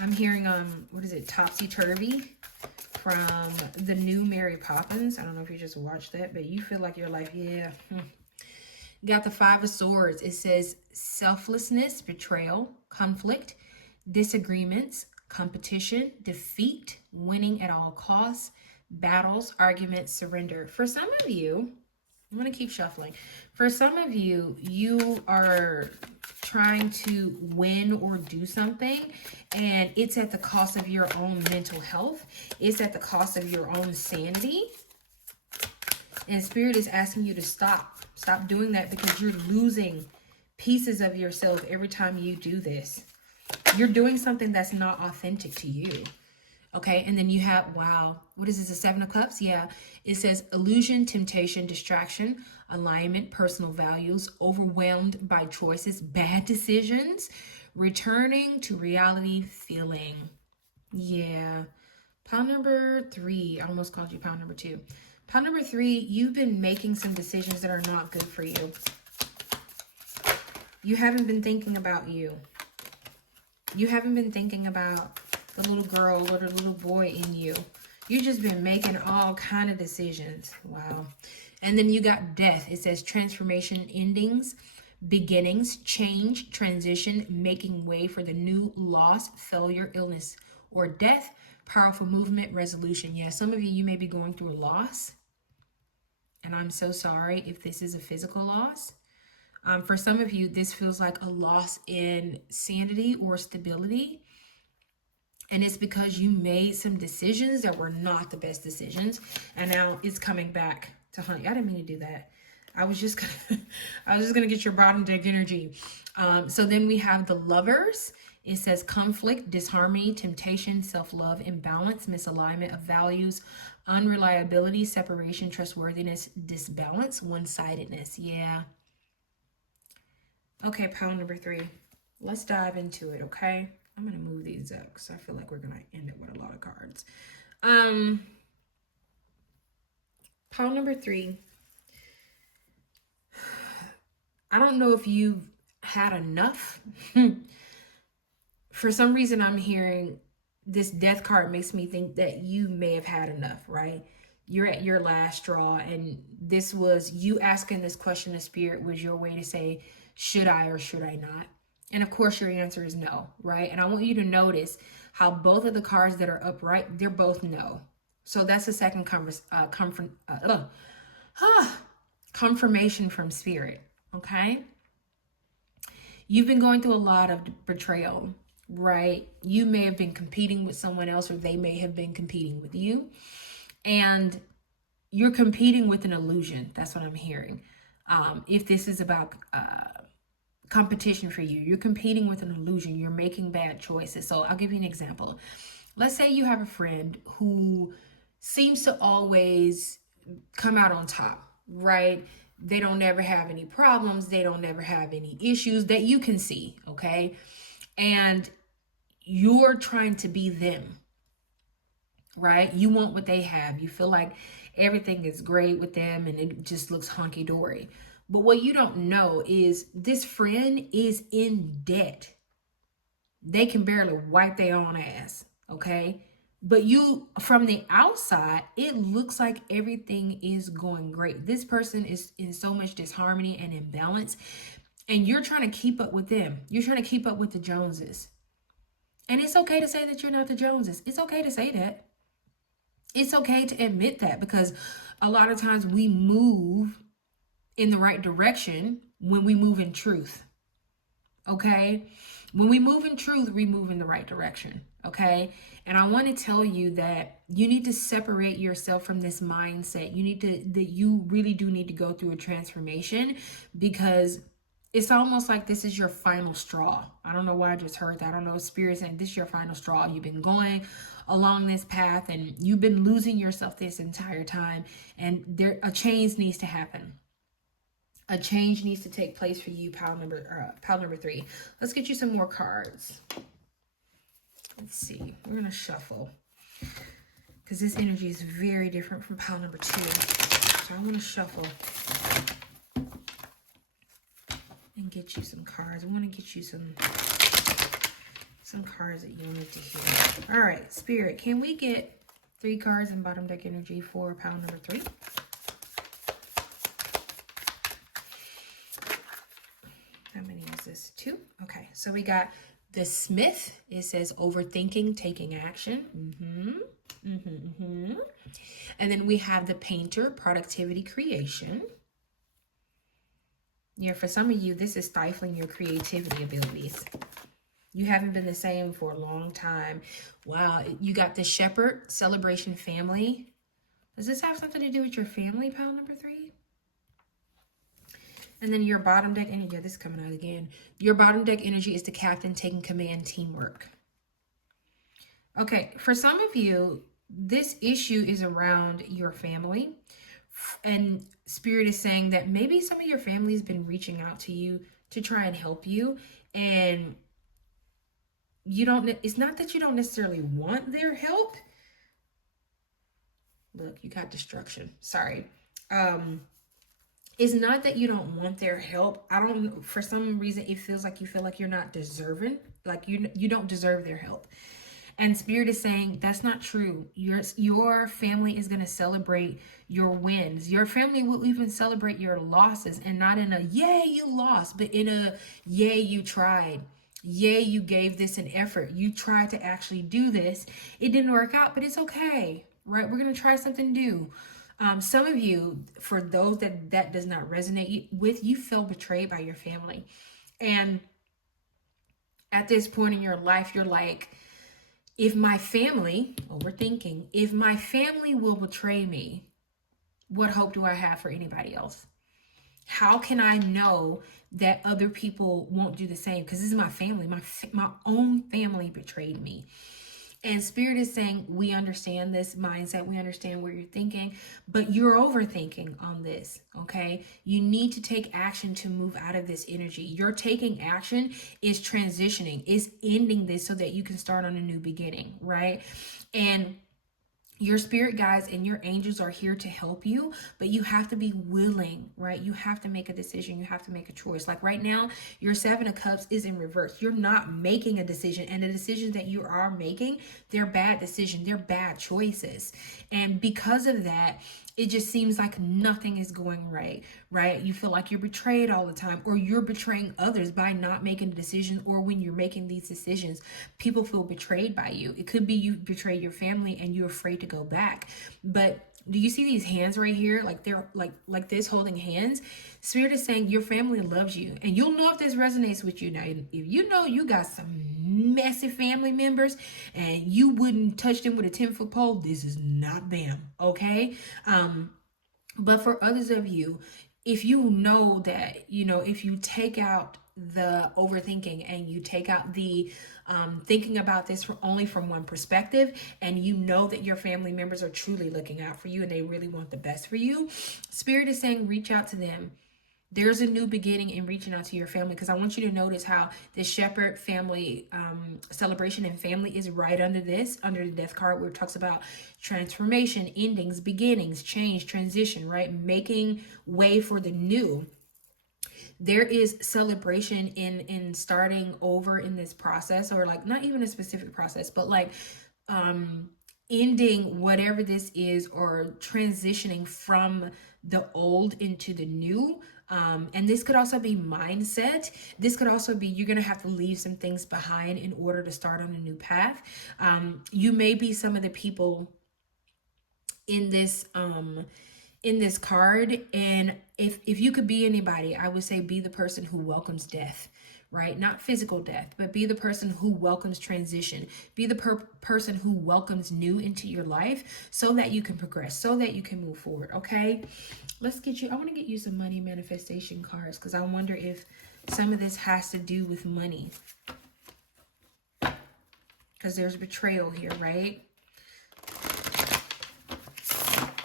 I'm hearing, what is it, Topsy-Turvy from the new Mary Poppins. I don't know if you just watched that, but you feel like your life, yeah. Got the 5 of Swords. It says selflessness, betrayal, conflict, disagreements, competition, defeat, winning at all costs, battles, arguments, surrender. For some of you, I'm going to keep shuffling. For some of you, you are trying to win or do something, and it's at the cost of your own mental health. It's at the cost of your own sanity. And Spirit is asking you to stop. Stop doing that, because you're losing pieces of yourself every time you do this. You're doing something that's not authentic to you. Okay, and then you have, wow, what is this, a 7 of Cups? Yeah, it says illusion, temptation, distraction, alignment, personal values, overwhelmed by choices, bad decisions, returning to reality, feeling. Yeah, pile number 3, I almost called you pile number 2. Pile number 3, you've been making some decisions that are not good for you. You haven't been thinking about you. You haven't been thinking about the little girl or the little boy in you. You've just been making all kind of decisions. Wow. And then you got death. It says transformation, endings, beginnings, change, transition, making way for the new, loss, failure, illness, or death, powerful movement, resolution. Yeah, some of you, you may be going through a loss. And I'm so sorry if this is a physical loss. For some of you, this feels like a loss in sanity or stability. And it's because you made some decisions that were not the best decisions. And now it's coming back to haunt you. I didn't mean to do that. I was just gonna get your bottom deck energy. So then we have the Lovers. It says conflict, disharmony, temptation, self-love, imbalance, misalignment of values, unreliability, separation, trustworthiness, disbalance, one-sidedness. Yeah. Okay, pile number 3. Let's dive into it, okay? I'm going to move these up because I feel like we're going to end it with a lot of cards. Pile number 3. I don't know if you've had enough. For some reason, I'm hearing this death card makes me think that you may have had enough, right? You're at your last straw, and this was you asking this question to Spirit was your way to say, should I or should I not? And of course, your answer is no, right? And I want you to notice how both of the cards that are upright, they're both no. So that's the second confirmation from Spirit, okay? You've been going through a lot of betrayal, right? You may have been competing with someone else, or they may have been competing with you. And you're competing with an illusion. That's what I'm hearing. If this is about competition for you, you're competing with an illusion. You're making bad choices. So I'll give you an example. Let's say you have a friend who seems to always come out on top, right? They don't never have any problems. They don't never have any issues that you can see, okay? And you're trying to be them, right? You want what they have. You feel like everything is great with them and it just looks hunky-dory. But what you don't know is this friend is in debt. They can barely wipe their own ass, okay? But you, from the outside, it looks like everything is going great. This person is in so much disharmony and imbalance, and you're trying to keep up with them. You're trying to keep up with the Joneses. And it's okay to say that you're not the Joneses. It's okay to say that. It's okay to admit that, because a lot of times we move in the right direction when we move in truth, okay? When we move in truth, we move in the right direction, okay? And I want to tell you that you need to separate yourself from this mindset. You really do need to go through a transformation, because it's almost like this is your final straw. I don't know why I just heard that. I don't know, Spirit saying this is your final straw. You've been going along this path and you've been losing yourself this entire time, and a change needs to happen. A change needs to take place for you, pile number 3. Let's get you some more cards. Let's see. We're going to shuffle, because this energy is very different from pile number 2. So I want to shuffle and get you some cards. I want to get you some cards that you wanted to hear. All right, Spirit, can we get 3 cards in bottom deck energy for pile number 3? How many is this? 2? Okay, so we got the Smith. It says overthinking, taking action. And then we have the Painter, productivity, creation. Yeah, for some of you, this is stifling your creativity abilities. You haven't been the same for a long time. Wow, you got the Shepherd, celebration, family. Does this have something to do with your family, pile number 3? And then your bottom deck energy, yeah, this is coming out again. Your bottom deck energy is the Captain, taking command, teamwork. Okay, for some of you, this issue is around your family. And Spirit is saying that maybe some of your family has been reaching out to you to try and help you. And you don't, it's not that you don't necessarily want their help. Look, you got destruction. Sorry. It's not that you don't want their help. I don't know. For some reason, it feels like you feel like you're not deserving. Like you don't deserve their help. And Spirit is saying that's not true. Your family is going to celebrate your wins. Your family will even celebrate your losses, and not in a yay you lost, but in a yay you tried. Yay, you gave this an effort. You tried to actually do this. It didn't work out, but it's okay, right? We're going to try something new. Some of you, for those that does not resonate with, you feel betrayed by your family. And at this point in your life, you're like, if my family, overthinking, if my family will betray me, what hope do I have for anybody else? How can I know that other people won't do the same? Because this is my family. My own family betrayed me. And Spirit is saying, we understand this mindset. We understand where you're thinking, but you're overthinking on this, okay? You need to take action to move out of this energy. Your taking action is transitioning, is ending this so that you can start on a new beginning, right? And your spirit guides and your angels are here to help you, but you have to be willing, right? You have to make a decision. You have to make a choice. Like right now, your 7 of Cups is in reverse. You're not making a decision, and the decisions that you are making, they're bad decisions. They're bad choices. And because of that, it just seems like nothing is going right, right? You feel like you're betrayed all the time, or you're betraying others by not making a decision, or when you're making these decisions, people feel betrayed by you. It could be you betray your family and you're afraid to go back. But do you see these hands right here? Like they're like this, holding hands. Spirit is saying your family loves you. And you'll know if this resonates with you. Now, if you know you got some massive family members and you wouldn't touch them with a 10-foot pole, this is not them, okay? But for others of you, if you know that, if you take out the overthinking and you take out the thinking about this only from one perspective, and you know that your family members are truly looking out for you and they really want the best for you, Spirit is saying reach out to them. There's a new beginning in reaching out to your family, because I want you to notice how the Shepherd family celebration and family is right under the Death card, where it talks about transformation, endings, beginnings, change, transition, right? Making way for the new. There is celebration in starting over in this process, or like not even a specific process, but like ending whatever this is, or transitioning from the old into the new. And this could also be mindset. This could also be you're going to have to leave some things behind in order to start on a new path. You may be some of the people in this card, and if you could be anybody, I would say be the person who welcomes death, right? Not physical death, but be the person who welcomes transition. Be the person who welcomes new into your life so that you can progress, so that you can move forward, okay? Let's get you, I want to get you some money manifestation cards, because I wonder if some of this has to do with money. Because there's betrayal here, right?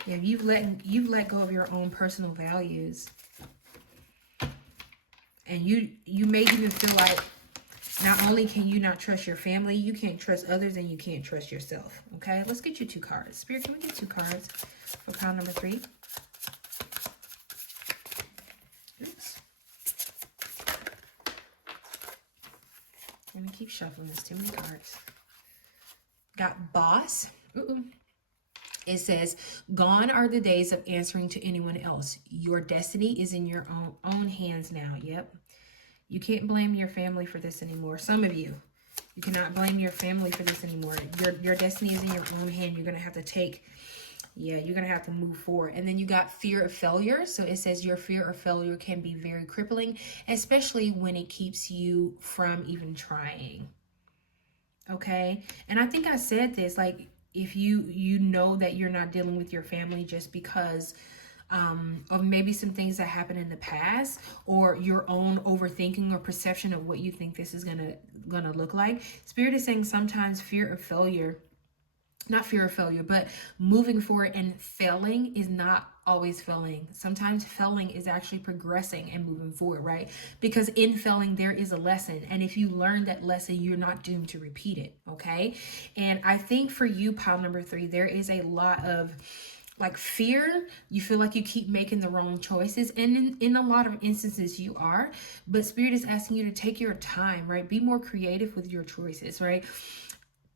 Yeah, you've let go of your own personal values. And you may even feel like not only can you not trust your family, you can't trust others, and you can't trust yourself. Okay, let's get you 2 cards. Spirit, can we get 2 cards for pile number 3? Oops. Let me keep shuffling. There's too many cards. Got boss. It says, gone are the days of answering to anyone else. Your destiny is in your own hands now. Yep. You can't blame your family for this anymore. Some of you cannot blame your family for this anymore. Your destiny is in your own hand. You're going to have to take, you're going to have to move forward. And then you got fear of failure. So it says your fear of failure can be very crippling, especially when it keeps you from even trying. And I think I said this, like, if you know that you're not dealing with your family just because of maybe some things that happened in the past, or your own overthinking or perception of what you think this is gonna look like. Spirit is saying sometimes fear of failure, not fear of failure, but moving forward and failing is not always failing. Sometimes failing is actually progressing and moving forward, right? Because in failing, there is a lesson. And if you learn that lesson, you're not doomed to repeat it, okay? And I think for you, pile number 3, there is a lot of like fear. You feel like you keep making the wrong choices. And in a lot of instances you are, but Spirit is asking you to take your time, right? Be more creative with your choices, right?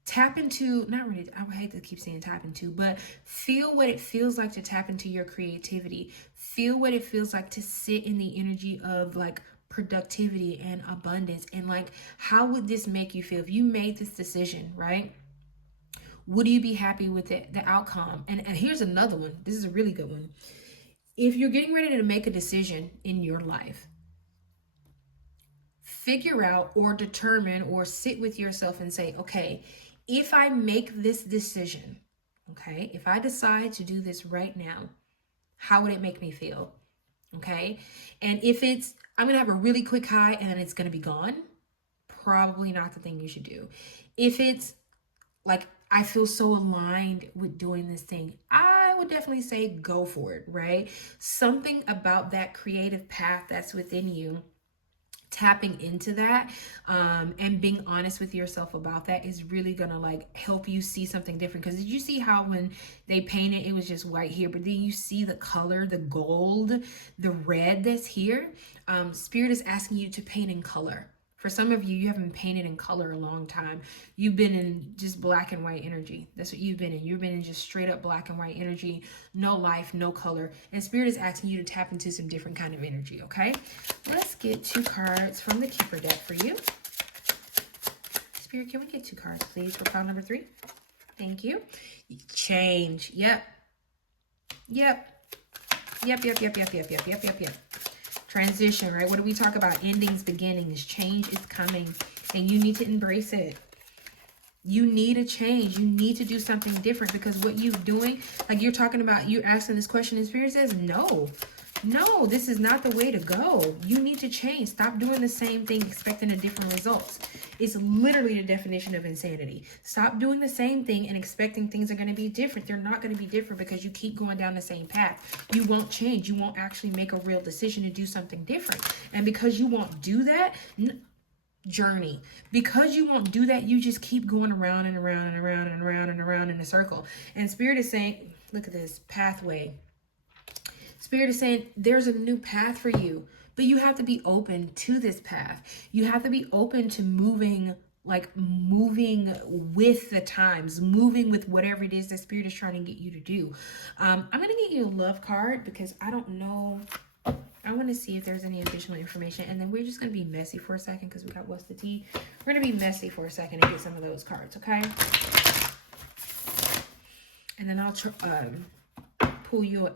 Tap into, not really, I would hate to keep saying tap into, but feel what it feels like to tap into your creativity. Feel what it feels like to sit in the energy of like productivity and abundance. And like, how would this make you feel if you made this decision, right? Would you be happy with the outcome? And here's another one. This is a really good one. If you're getting ready to make a decision in your life, figure out or determine or sit with yourself and say, okay, if I make this decision, okay, if I decide to do this right now, how would it make me feel? Okay. And if it's, I'm going to have a really quick high and then it's going to be gone, probably not the thing you should do. If it's like, I feel so aligned with doing this thing, I would definitely say go for it, right? Something about that creative path that's within you, tapping into that and being honest with yourself about that is really gonna like help you see something different. Because did you see how when they painted it was just white here, but then you see the color, the gold, the red that's here? Spirit is asking you to paint in color. For some of you, you haven't painted in color a long time. You've been in just black and white energy. That's what you've been in. You've been in just straight up black and white energy. No life, no color. And Spirit is asking you to tap into some different kind of energy, okay? Let's get 2 cards from the Keeper deck for you. Spirit, can we get 2 cards, please, for pile number 3? Thank you. Change. Yep. Transition, right? What do we talk about? Endings, beginnings. Change is coming, and you need to embrace it. You need a change. You need to do something different, because what you're doing, like you're talking about, you're asking this question, and Spirit says, no, this is not the way to go. You need to change. Stop doing the same thing, expecting a different results. It's literally the definition of insanity. Stop doing the same thing and expecting things are going to be different. They're not going to be different because you keep going down the same path. You won't change. You won't actually make a real decision to do something different. And because you won't do that, journey. Because you won't do that, you just keep going around and around and around and around and around in a circle. And Spirit is saying, look at this pathway. Spirit is saying there's a new path for you, but you have to be open to this path. You have to be open to moving with the times, moving with whatever it is that Spirit is trying to get you to do. I'm going to get you a love card because I don't know. I want to see if there's any additional information. And then we're just going to be messy for a second because we got what's the tea. We're going to be messy for a second and get some of those cards, okay? And then I'll pull you an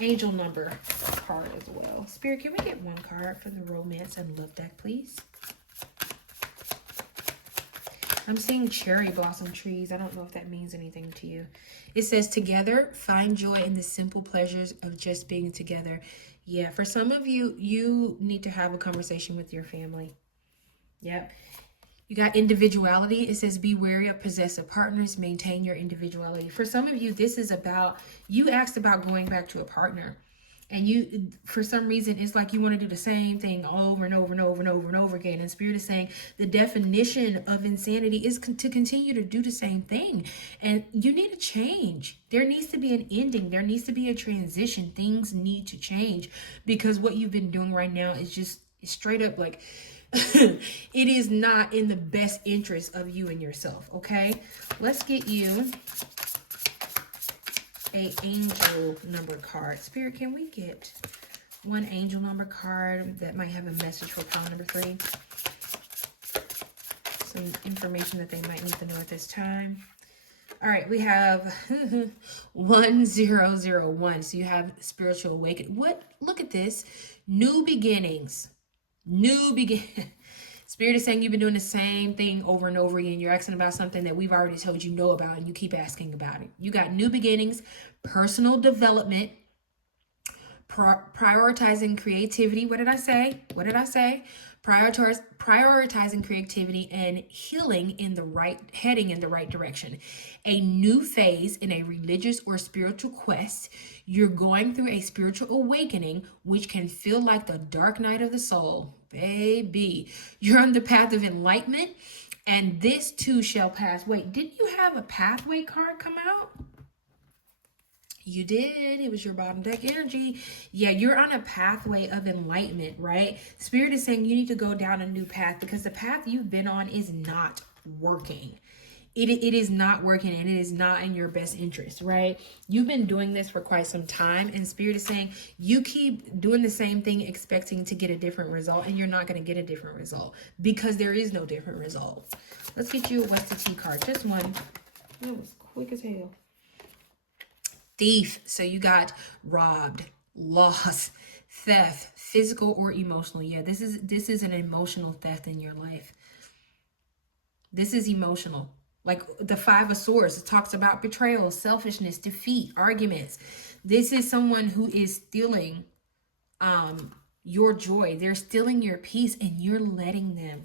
angel number card as well. Spirit, can we get 1 card for the romance and love deck, please? I'm seeing cherry blossom trees. I don't know if that means anything to you. It says, together, find joy in the simple pleasures of just being together. Yeah, for some of you, you need to have a conversation with your family. Yep. You got individuality. It says, be wary of possessive partners. Maintain your individuality. For some of you, this is about, you asked about going back to a partner. And you, for some reason, it's like you want to do the same thing over and over and over and over and over again. And Spirit is saying the definition of insanity is to continue to do the same thing. And you need a change. There needs to be an ending. There needs to be a transition. Things need to change, because what you've been doing right now is just straight up like it is not in the best interest of you and yourself. Okay, let's get you a angel number card. Spirit, can we get one angel number card that might have a message for pile number 3? Some information that they might need to know at this time. All right, we have 1001. So you have spiritual awakening. What? Look at this. New beginnings. Spirit is saying you've been doing the same thing over and over again. You're asking about something that we've already told you know about, and you keep asking about it. You got new beginnings, personal development, prioritizing creativity. What did I say? Prioritizing creativity and healing heading in the right direction. A new phase in a religious or spiritual quest. You're going through a spiritual awakening, which can feel like the dark night of the soul. Baby, you're on the path of enlightenment, and this too shall pass. Wait, didn't you have a pathway card come out? You did. It was your bottom deck energy. Yeah, you're on a pathway of enlightenment, right? Spirit is saying you need to go down a new path, because the path you've been on is not working. It is not working, and it is not in your best interest, right? You've been doing this for quite some time, and Spirit is saying you keep doing the same thing expecting to get a different result, and you're not going to get a different result, because there is no different result. Let's get you a West of Tea card. Just one. That was quick as hell. Thief. So you got robbed, loss, theft, physical or emotional. Yeah, this is an emotional theft in your life. This is emotional. Like the 5 of Swords, it talks about betrayal, selfishness, defeat, arguments. This is someone who is stealing your joy. They're stealing your peace, and you're letting them.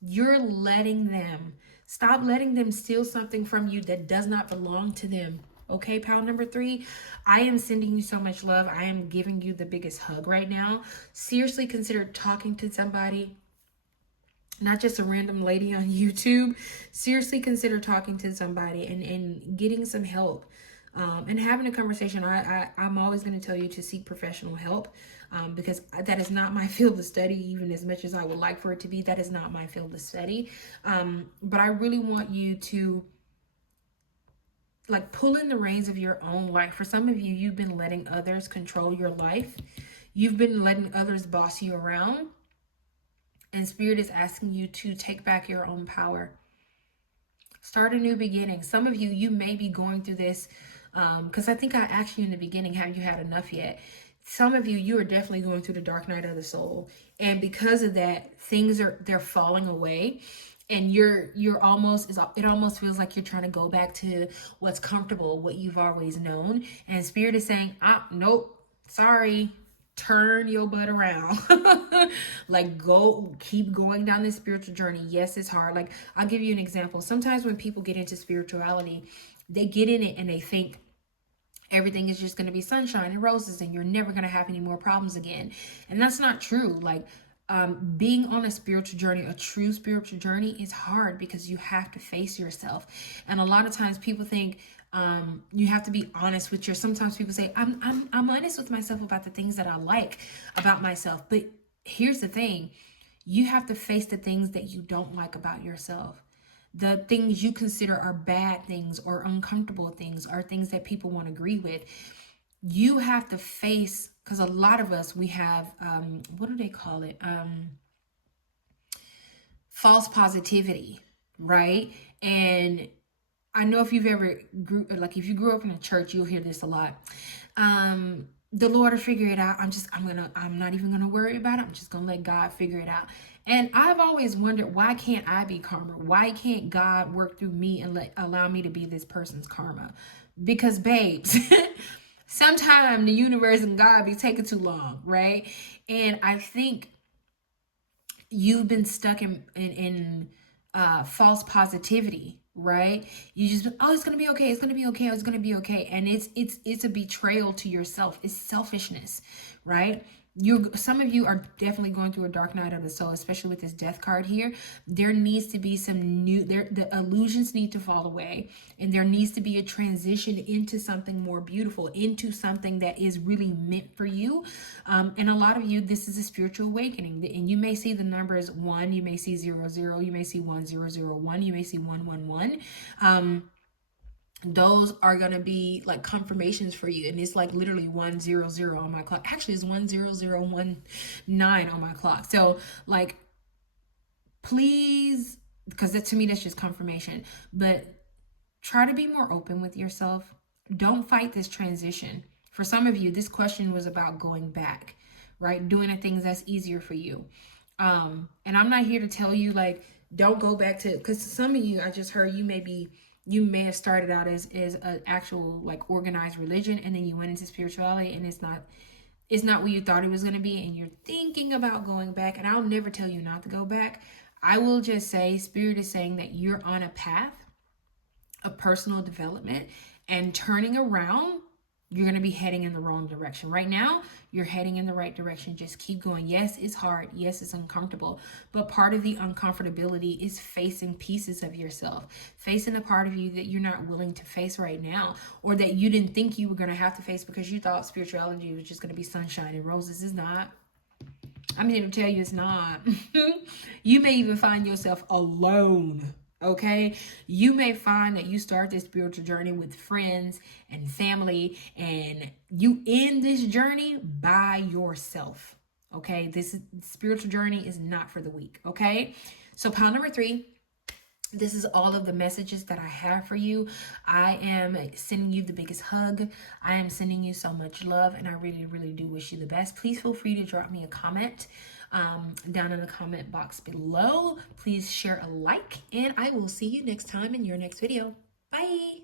You're letting them. Stop letting them steal something from you that does not belong to them. Okay, pile number 3, I am sending you so much love. I am giving you the biggest hug right now. Seriously consider talking to somebody, not just a random lady on YouTube. Seriously consider talking to somebody and getting some help and having a conversation. I'm always going to tell you to seek professional help because that is not my field of study, even as much as I would like for it to be. That is not my field of study. But I really want you to like pull in the reins of your own life. For some of you, you've been letting others control your life. You've been letting others boss you around. And Spirit is asking you to take back your own power. Start a new beginning. Some of you, you may be going through this because I think I asked you in the beginning, have you had enough yet? Some of you, you are definitely going through the dark night of the soul. And because of that, they're falling away. And it almost feels like you're trying to go back to what's comfortable, what you've always known. And Spirit is saying, nope, sorry, turn your butt around. Like keep going down this spiritual journey. Yes, it's hard. Like I'll give you an example. Sometimes when people get into spirituality, they get in it and they think everything is just going to be sunshine and roses and you're never going to have any more problems again. And that's not true. Like being on a spiritual journey, a true spiritual journey, is hard because you have to face yourself. And a lot of times people think you have to be honest with sometimes people say, I'm honest with myself about the things that I like about myself. But here's the thing, you have to face the things that you don't like about yourself. The things you consider are bad things or uncomfortable things or things that people won't agree with. You have to face, because a lot of us, we have, what do they call it? False positivity, right? And I know if you've ever if you grew up in a church, you'll hear this a lot. The Lord will figure it out. I'm not even gonna worry about it. I'm just gonna let God figure it out. And I've always wondered, why can't I be karma? Why can't God work through me and allow me to be this person's karma? Because babes, sometimes the universe and God be taking too long, right? And I think you've been stuck in false positivity, right? You just, oh, it's gonna be okay, it's gonna be okay, it's gonna be okay. And it's a betrayal to yourself. It's selfishness, right? Some of you are definitely going through a dark night of the soul, especially with this death card here. There needs to be some new, the illusions need to fall away, and there needs to be a transition into something more beautiful, into something that is really meant for you. And a lot of you, this is a spiritual awakening, and you may see the numbers 1, you may see 00, you may see 1001, you may see 111. Those are going to be like confirmations for you, and it's like literally 100 on my clock. Actually, it's 10019 on my clock. So like, please, because to me that's just confirmation, but try to be more open with yourself. Don't fight this transition. For some of you, this question was about going back, right? Doing the things that's easier for you. And I'm not here to tell you like don't go back to, because some of you, I just heard, you may have started out as an actual like organized religion, and then you went into spirituality, and it's not what you thought it was going to be, and you're thinking about going back. And I'll never tell you not to go back. I will just say Spirit is saying that you're on a path of personal development, and turning around, you're going to be heading in the wrong direction. Right now, you're heading in the right direction. Just keep going. Yes, it's hard. Yes, it's uncomfortable. But part of the uncomfortability is facing pieces of yourself, facing a part of you that you're not willing to face right now, or that you didn't think you were going to have to face because you thought spirituality was just going to be sunshine and roses. It's not. I'm here to tell you it's not. You may even find yourself alone. Okay, you may find that you start this spiritual journey with friends and family, and you end this journey by yourself. Okay, this spiritual journey is not for the weak. Okay, so pile number 3. This is all of the messages that I have for you. I am sending you the biggest hug. I am sending you so much love, and I really, really do wish you the best. Please feel free to drop me a comment down in the comment box below. Please share a like, and I will see you next time in your next video. Bye.